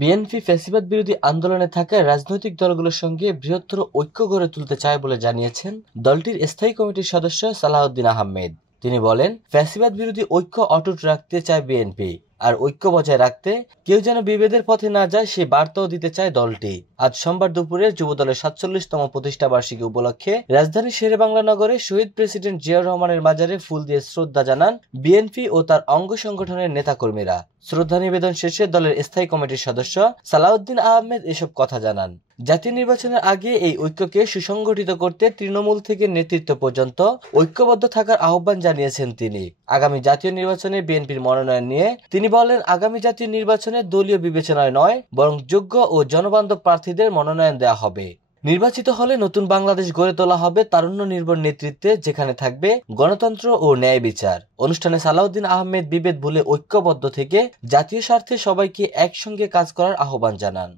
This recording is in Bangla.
বিএনপি ফ্যাসিবাদ বিরোধী আন্দোলনে থাকা রাজনৈতিক দলগুলোর সঙ্গে বৃহত্তর ঐক্য গড়ে তুলতে চায় বলে জানিয়েছেন দলটির স্থায়ী কমিটির সদস্য সালাউদ্দিন আহমেদ। তিনি বলেন, ফ্যাসিবাদ বিরোধী ঐক্য অটুট রাখতে চায় বিএনপি, আর ঐক্য বজায় রাখতে কেউ যেন বিভেদের পথে না যায় সে বার্তাও দিতে চায় দলটি। আজ সোমবার দুপুরে যুবদলের ৪৭তম প্রতিষ্ঠা বার্ষিকী উপলক্ষে রাজধানীর শেরেবাংলা নগরে শহীদ প্রেসিডেন্ট জিয়াউর রহমানের মাজারে ফুল দিয়ে শ্রদ্ধা জানান বিএনপি ও তার অঙ্গ সংগঠনের নেতাকর্মীরা। শ্রদ্ধা নিবেদন শেষে দলের স্থায়ী কমিটির সদস্য সালাউদ্দিন আহমেদ এসব কথা জানান। জাতীয় নির্বাচনের আগে এই ঐক্যকে সুসংগঠিত করতে তৃণমূল থেকে নেতৃত্ব পর্যন্ত ঐক্যবদ্ধ থাকার আহ্বান জানিয়েছেন তিনি। আগামী জাতীয় নির্বাচনে বিএনপির মনোনয়ন নিয়ে তিনি বলেন, আগামী জাতীয় নির্বাচনে দলীয় বিবেচনায় নয়, বরং যোগ্য ও জনবান্ধব প্রার্থীদের মনোনয়ন দেওয়া হবে। নির্বাচিত হলে নতুন বাংলাদেশ গড়ে তোলা হবে তারুণ্য নির্ভর নেতৃত্বে, যেখানে থাকবে গণতন্ত্র ও ন্যায় বিচার। অনুষ্ঠানে সালাউদ্দিন আহমেদ বিভেদ ভুলে ঐক্যবদ্ধ থেকে জাতীয় স্বার্থে সবাইকে একসঙ্গে কাজ করার আহ্বান জানান।